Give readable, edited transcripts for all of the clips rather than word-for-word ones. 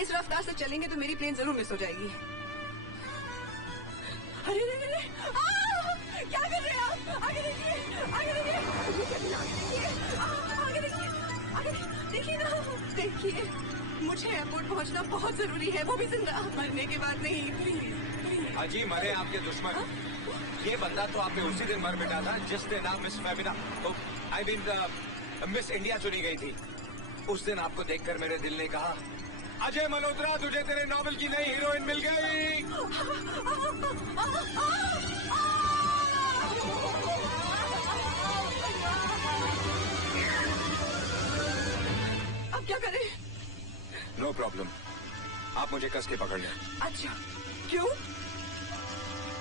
इस रफ्तार से चलेंगे तो मेरी प्लेन जरूर मिस हो जाएगी। अरे रे रे, क्या कर रहे हैं आप? आगे देखिए, आगे देखिए, आगे देखिए, आगे देखिए ना, देखिए मुझे एयरपोर्ट पहुंचना बहुत जरूरी है, वो भी जिंदा, मरने के बाद नहीं। प्लीज अजी मरे आपके दुश्मन। ये बंदा तो आपने उसी दिन मर मिटा था जिस दिन आप miss Femina, I mean miss India चुनी गई थी। उस दिन आपको देखकर मेरे दिल ने कहा, अजय मल्होत्रा तुझे तेरे नॉवेल की नई हीरोइन मिल गई। अब क्या करें? नो प्रॉब्लम, आप मुझे कस के पकड़ लें। अच्छा, क्यों?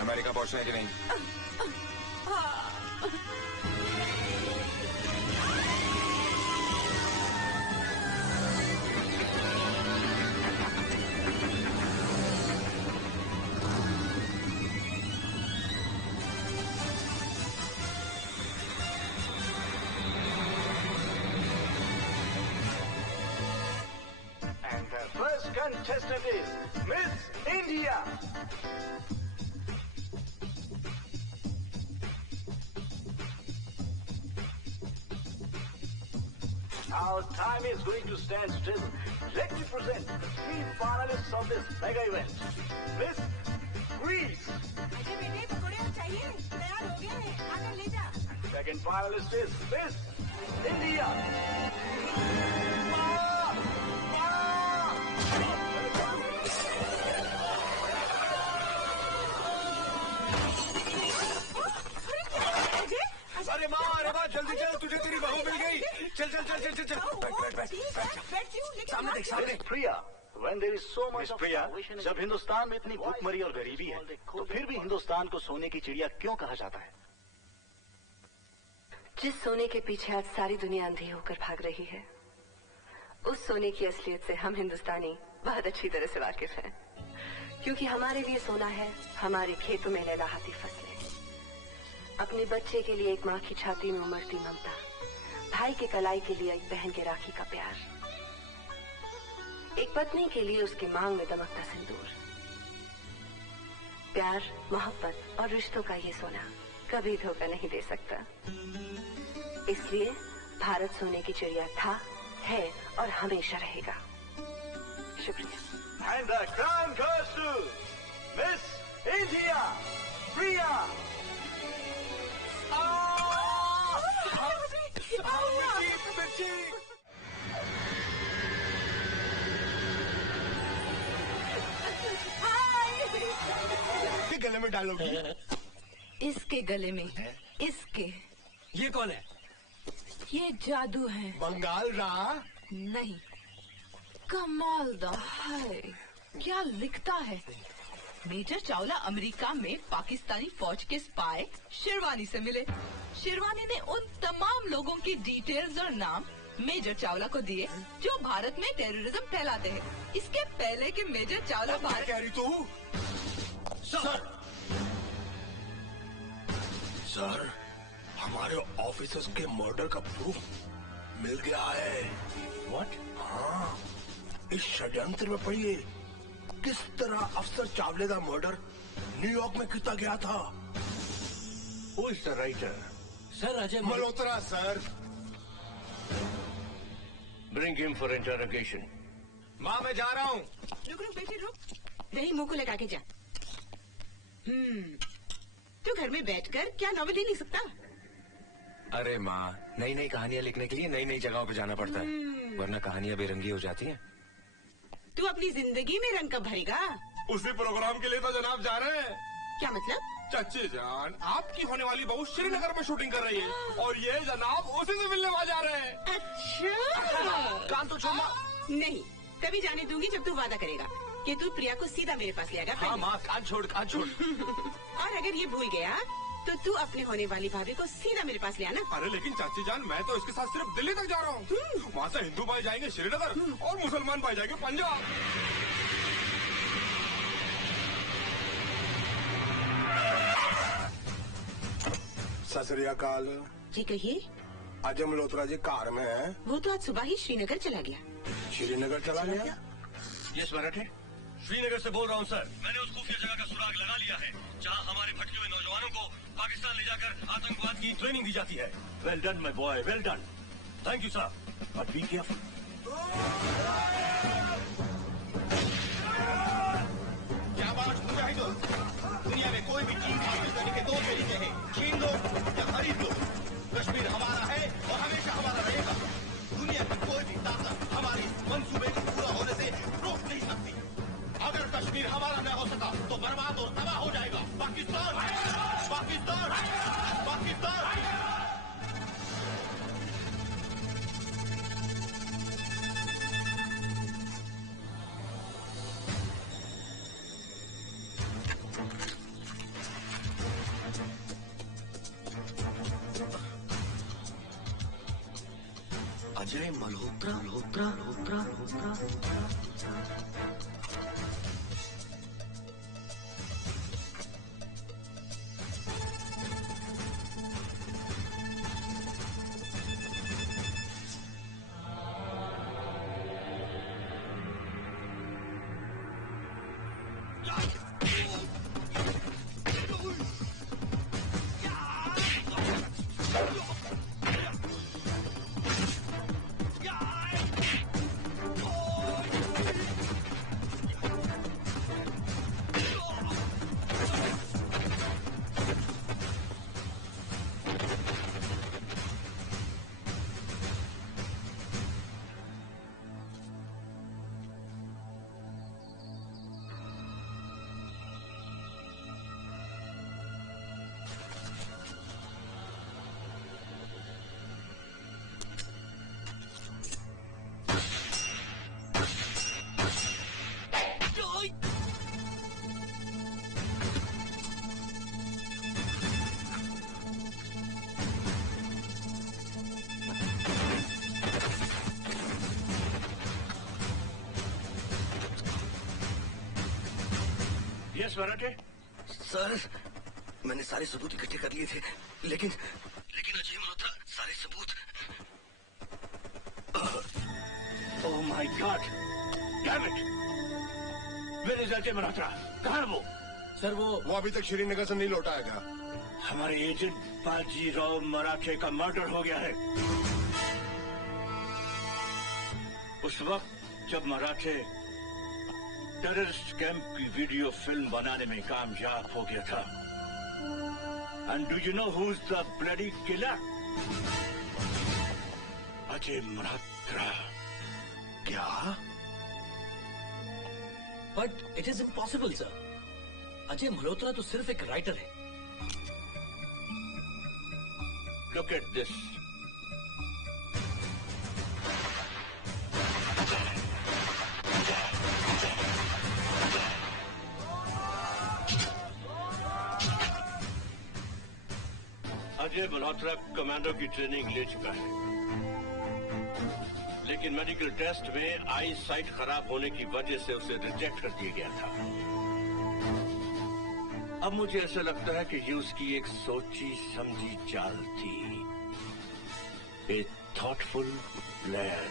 अमेरिका पहुंचना है कि नहीं? And the first contestant is Miss India. Our time is going to stand still. Let me present the three finalists of this mega event. Miss Greece. Ajay बेटे पकौड़े अब चाहिए, तैयार हो गए हैं, आकर ले जा। Second finalist is Miss India. अरे माँ जल्दी चल, तुझे तेरी बहू मिल गई। चल चल चल चल चल चल, बैठ। सामने देख, सामने देख। प्रिया, when there is so much miss of Priya, starvation in जब the हिंदुस्तान में इतनी भूखमरी और गरीबी है तो फिर भी हिंदुस्तान को सोने की चिड़िया क्यों कहा जाता है? जिस सोने के पीछे आज सारी दुनिया अंधी होकर भाग रही है, उस सोने की असलियत से हम हिंदुस्तानी बहुत अच्छी तरह से वाकिफ हैं, क्योंकि हमारे लिए सोना है हमारे खेतों में लहलहाती फसलें, अपने बच्चे के लिए एक माँ की छाती में उमड़ती ममता, भाई के कलाई के लिए एक बहन के राखी का प्यार, एक पत्नी के लिए उसकी मांग में दमकता सिंदूर। प्यार, मोहब्बत और रिश्तों का ये सोना कभी धोखा नहीं दे सकता। इसलिए भारत सोने की चिड़िया था, है और हमेशा रहेगा। शुक्रिया। And the crown goes to Miss India, Priya. गले में डालोगी? इसके गले में, इसके। ये कौन है? ये जादू है। बंगाल रा? नहीं, कमाल दा है। क्या लिखता है? मेजर चावला अमेरिका में पाकिस्तानी फौज के स्पाई शेरवानी से मिले। शेरवानी ने उन तमाम लोगों की डिटेल्स और नाम मेजर चावला को दिए जो भारत में टेररिज्म फैलाते हैं। इसके पहले कि मेजर चावला भारत। कह रही तू? सर, हमारे ऑफिसर्स के मर्डर का प्रूफ मिल गया है। What? हाँ, इस षड्यंत्र में पड़िए किस तरह अफसर चावले का मर्डर न्यूयॉर्क में किया गया था। Who is the writer? Sir Ajay Malhotra sir. Bring him for interrogation. माँ मैं जा रहा हूँ। रुक रुक बेटे रुक, दही मुंह को लगा के जा। तू घर में बैठकर क्या नॉवेल ही नहीं सकता? अरे माँ, नई नई कहानियाँ लिखने के लिए नई नई जगहों पे जाना पड़ता है, वरना कहानियाँ बेरंगी हो जाती हैं। तू अपनी जिंदगी में रंग कब भरेगा? उसी प्रोग्राम के लिए तो जनाब जा रहे हैं। क्या मतलब? चाची जान, आपकी होने वाली बहू श्रीनगर में शूटिंग कर रही है और ये जनाब उसी से मिलने वहाँ जा रहे हैं। अच्छा कान तो छोड़ना। नहीं, तभी जाने दूंगी जब तू वादा करेगा कि तू प्रिया को सीधा मेरे पास ले आएगा। हाँ माँ, कान छोड़ कान छोड़। और अगर ये भूल गया तो तू अपने होने वाली भाभी को सीधा मेरे पास ले आना। अरे लेकिन चाची जान, मैं तो इसके साथ सिर्फ दिल्ली तक जा रहा हूँ। वहाँ से हिंदू भाई जाएंगे श्रीनगर और मुसलमान भाई जाएंगे पंजाब। सत श्री अकाल जी कहिए। अजय मल्होत्रा जी कार में है। वो तो आज सुबह ही श्रीनगर चला गया। श्रीनगर चला गया? यस मराठे, श्रीनगर से बोल रहा हूँ सर। मैंने उस खुफिया जगह का सुराग लगा लिया है जहाँ हमारे भटके हुए नौजवानों को पाकिस्तान ले जाकर आतंकवाद की ट्रेनिंग दी जाती है। Well done my boy, well done. Thank you sir. But be careful. क्या बात मुजाहिदों, दुनिया में कोई भी चीज हासिल करने के दो तरीके हैं, छीन लो या खरीद लो। कश्मीर हमारा है और हमेशा हमारा रहेगा। दुनिया की कोई भी ताकत हमारे मंसूबे को पूरा होने से रोक नहीं सकती। अगर कश्मीर हमारा न हो सका तो बर्बाद और तबाह हो जाएगा पाकिस्तान। पाकिस्तान, पाकिस्तान। अजय मल्होत्रा, मल्होत्रा, मल्होत्रा, मल्होत्रा। यस मराठे। सर, मैंने सारे सबूत इकट्ठे कर लिए थे, लेकिन अजय मल्होत्रा सारे सबूत। Oh my god, damn it. Where is Ajay Malhotra? कहाँ है वो? सर वो अभी तक श्रीनगर से नहीं लौटा है। हमारे एजेंट बाजीराव मराठे का मर्डर हो गया है। उस वक्त जब मराठे टेररिस्ट कैंप की वीडियो फिल्म बनाने में कामयाब हो गया था। And do you know who is the bloody killer? Ajay Malhotra. क्या? But it is impossible sir. Ajay Malhotra तो सिर्फ एक राइटर है। Look at this. Ajay Malhotra commando की ट्रेनिंग ले चुका है, लेकिन मेडिकल टेस्ट में आई साइट खराब होने की वजह से उसे रिजेक्ट कर दिया गया था। अब मुझे ऐसा लगता है कि ये उसकी एक सोची समझी चाल थी, ए थॉटफुल प्लान।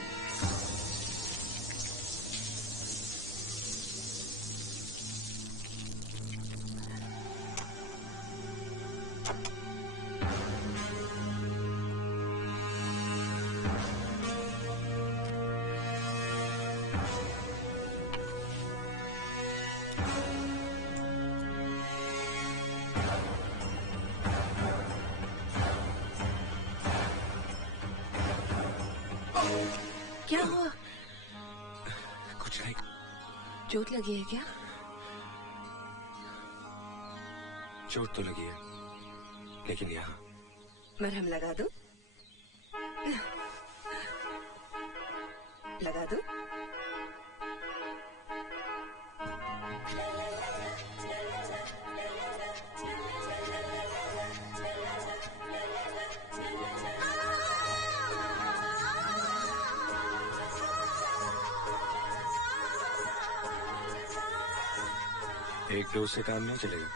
क्या हुआ? कुछ नहीं। चोट लगी है क्या? चोट तो लगी है, लेकिन यहाँ मरहम लगा दो। लगा दो। एक डोज से काम नहीं चलेगा।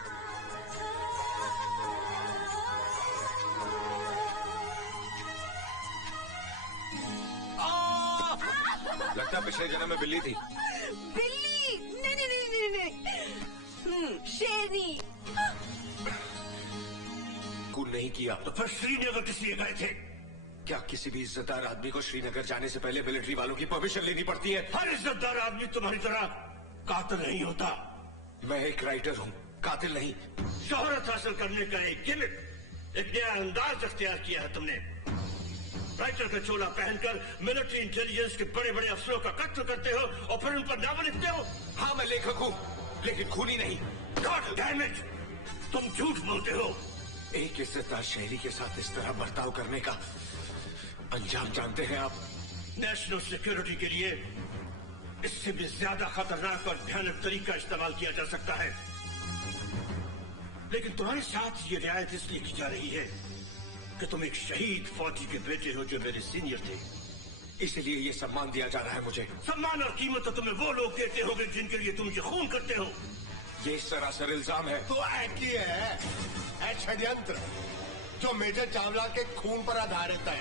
लगता पिछले जन्म में बिल्ली थी। बिल्ली? शेरनी। खून नहीं किया तो फिर श्रीनगर किस लिए गए थे? क्या किसी भी इज्जतदार आदमी को श्रीनगर जाने से पहले मिलिट्री वालों की परमिशन लेनी पड़ती है? हर इज्जतदार आदमी तुम्हारी तरह कातिल नहीं होता। मैं एक राइटर हूँ, कातिल नहीं। शोहरत हासिल करने का एक गिमिक, एक नया अंदाज अख्तियार किया है तुमने। राइटर का चोला पहनकर मिलिट्री इंटेलिजेंस के बड़े बड़े अफसरों का कत्ल करते हो और फिर उन पर नावल लिखते हो। हाँ, मैं लेखक हूँ, लेकिन खूनी नहीं। गॉड डैम इट, तुम झूठ बोलते हो। एक इज्जतदार शहरी के साथ इस तरह बर्ताव करने का अंजाम जानते हैं आप? नेशनल सिक्योरिटी के लिए इससे भी ज्यादा खतरनाक और भयानक तरीका इस्तेमाल किया जा सकता है, लेकिन तुम्हारे साथ ये रियायत इसलिए की जा रही है कि तुम एक शहीद फौजी के बेटे हो जो मेरे सीनियर थे, इसलिए ये सम्मान दिया जा रहा है मुझे। सम्मान और कीमत तो तुम्हें वो लोग देते होंगे जिनके लिए तुम ये खून करते हो। ये सरासर इल्जाम है। तो ऐड ही है षड्यंत्र जो मेजर चावला के खून पर आधारित है।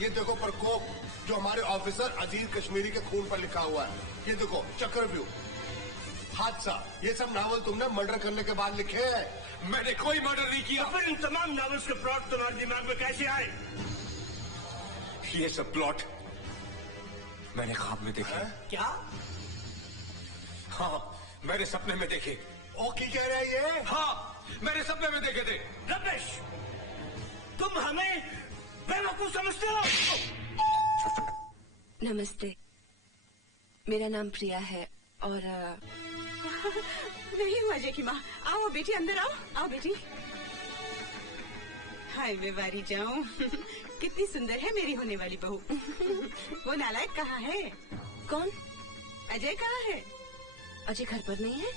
ये देखो प्रकोप जो हमारे ऑफिसर अजीज कश्मीरी के खून पर लिखा हुआ है। ये देखो चक्रव्यूह, हादसा, ये सब नावल तुमने मर्डर करने के बाद लिखे हैं। मैंने कोई मर्डर नहीं किया। फिर इन तमाम नावल्स के प्लॉट तुम्हारे दिमाग में कैसे आए? ये सब प्लॉट मैंने ख्वाब में देखे। क्या? हाँ, मैंने सपने में देखे। ओ की कह रहा है ये? हाँ, मैंने सपने में देखे थे। रमेश, तुम हमें बेवकूफ समझते हो? नमस्ते, मेरा नाम प्रिया है और नहीं हुआ की माँ। आओ बेटी, अंदर आओ। आओ बेटी। हाय मैं बारी जाऊं। कितनी सुंदर है मेरी होने वाली बहू। वो नालायक कहाँ है? कौन? अजय कहाँ है? अजय घर पर नहीं है।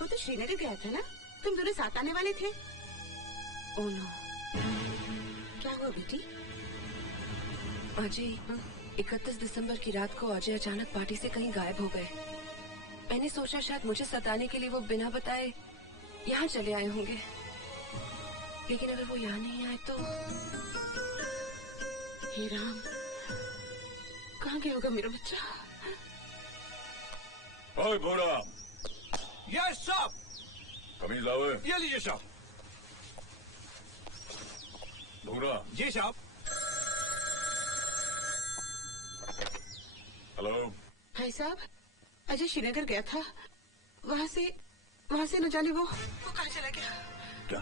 वो तो श्रीनगर गया था ना, तुम दोनों साथ आने वाले थे। Oh no. क्या हुआ बेटी? अजय 31 दिसंबर की रात को अजय अचानक पार्टी से कहीं गायब हो गए। मैंने सोचा शायद मुझे सताने के लिए वो बिना बताए यहाँ चले आए होंगे, लेकिन अगर वो यहाँ नहीं आए तो हे राम, कहाँ गया होगा मेरा बच्चा? ओए भोरा। यस साहब। कमीज लाओ। ये लीजिए साहब। भोरा। जी साहब। हेलो। भाई साहब, अजय श्रीनगर गया था, वहाँ से न जाने वो कहाँ चला गया? क्या?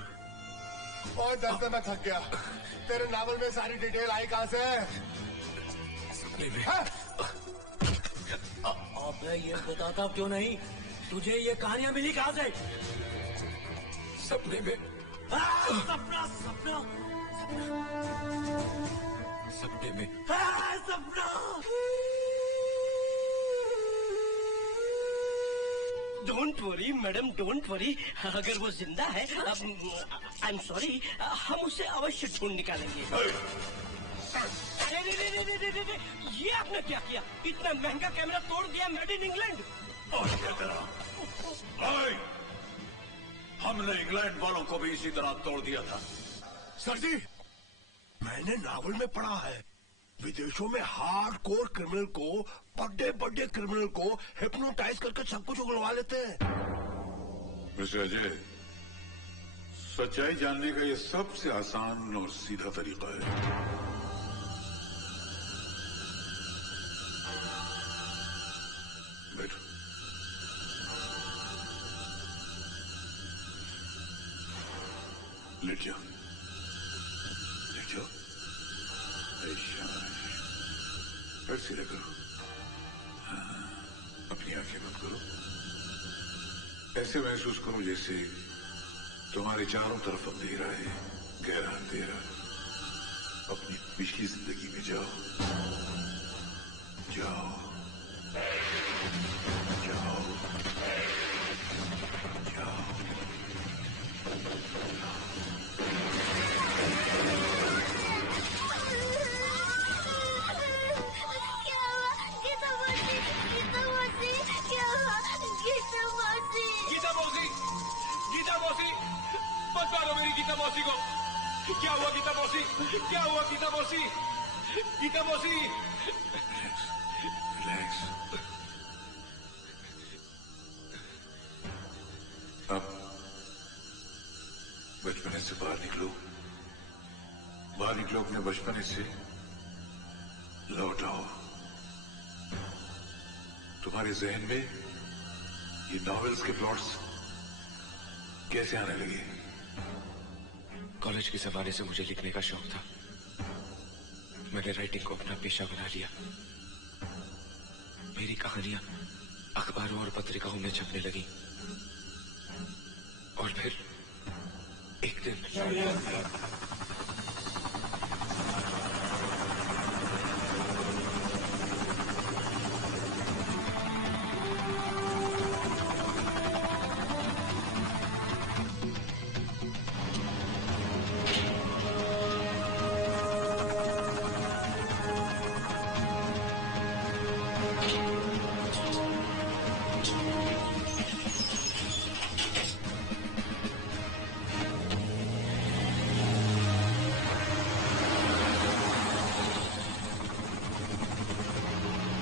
और दर्द में थक गया। तेरे नावल में सारी डिटेल आई कहाँ से? अबे ये बताता क्यों नहीं? तुझे ये कहानियां मिली कहाँ से? सपने में। सपना सपना सपने में। सपना। Don't worry madam, don't worry. अगर वो जिंदा है, आई एम सॉरी, हम उसे अवश्य ढूंढ निकालेंगे। अरे ये आपने क्या किया? इतना महंगा कैमरा तोड़ दिया, मेड इन इंग्लैंड। और क्या करा? हमने इंग्लैंड वालों को भी इसी तरह तोड़ दिया था। सर जी, मैंने नावल में पढ़ा है विदेशों में हार्डकोर क्रिमिनल को, बड़े क्रिमिनल को हिप्नोटाइज करके सब कुछ उगलवा लेते हैं। मिस्टर अजय, सच्चाई जानने का ये सबसे आसान और सीधा तरीका है। बैठो। लेट जाओ, लेट जाओ। सीधे करो। हाँ, अपनी आंखें बंद करो। ऐसे महसूस करो जैसे तुम्हारे चारों तरफ अंधेरा है, गहरा अंधेरा। अपनी पिछली जिंदगी में जाओ, जाओ, जाओ, जाओ। गीता मौसी, मत मारो मेरी गीता मौसी को। क्या हुआ गीता मौसी? क्या हुआ गीता मौसी? गीता मौसी। रिलैक्स। अपने बचपन से लौट आओ। तुम्हारे जहन में ये नॉवेल्स के प्लॉट्स कैसे आने लगे? कॉलेज के जमाने से मुझे लिखने का शौक था। मैंने राइटिंग को अपना पेशा बना लिया। मेरी कहानियां अखबारों और पत्रिकाओं में छपने लगी और फिर एक दिन